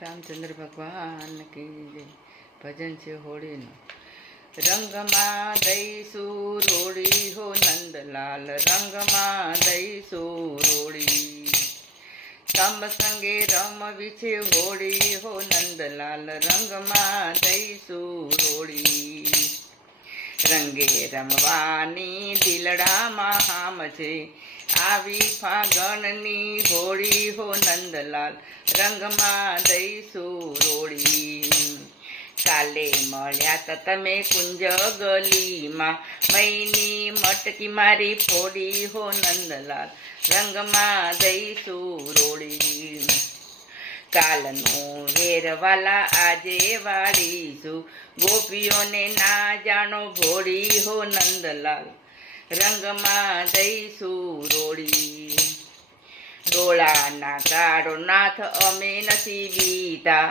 રામચંદ્ર ભગવાન કી જય. ભજન છે હોળીનું. રંગમાં દઈશું રોળી હો નંદલાલ, રંગમાં દઈશું રોળી. તમ સંગે રમવી છે હોળી હો નંદલાલ, રંગમાં દઈશું રોળી. રંગે રમવાની દિલડામાં હામ છે, આવી ફાગણની હોળી હો નંદલાલ, રંગમાં દઈશું રોળી. કાલે મળ્યા તા તમે કુંજ ગલીમાં, મૈની મટકી મારી ફોડી હો નંદલાલ, રંગમાં દઈશું રોળી. કાલનું વેરવાલા આજે વાળીશું, ગોપીઓને ના જાણો ભોળી હો નંદલાલ, રંગમાં દઈશું રોળી. ડોળાના કાળો નાથ અમે નથી બીતા,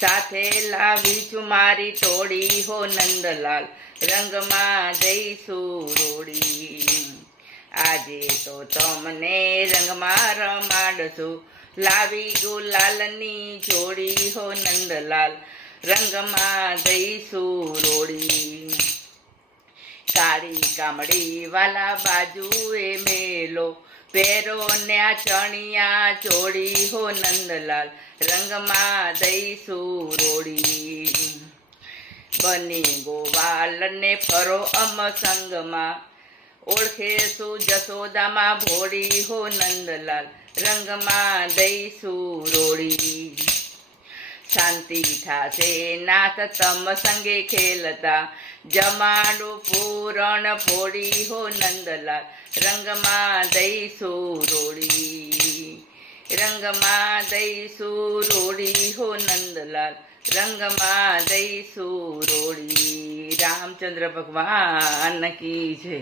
સાથે લાવીશું મારી ટોળી હો નંદલાલ, રંગમાં દઈશું રોળી. આજે તો તમને રંગમાં રમાડશું, લાવી ગુલાલની જોડી હો નંદલાલ, રંગમાં દઈશું રોળી. કાળી કામડી વાલા બાજુએ મેલો, પેરો ને આ ચણિયા ચોળી હો નંદલાલ, રંગમાં દઈશું રોળી. બની ગોવાલ ને ફરો અમ સંગમાં, ઓળખેશું જસોદામાં ભોળી હો નંદલાલ, રંગમાં દઈશું રોળી. શાંતિ થાશે નાથ તમ સંગે ખેલતા, જમાડું પૂરણ ફોડી હો નંદલાલ, રંગમાં દઈશું રોળી. રંગમાં દઈશું રોળી હો નંદલાલ, રંગમાં દઈશું રોળી. રામચંદ્ર ભગવાન કી જય.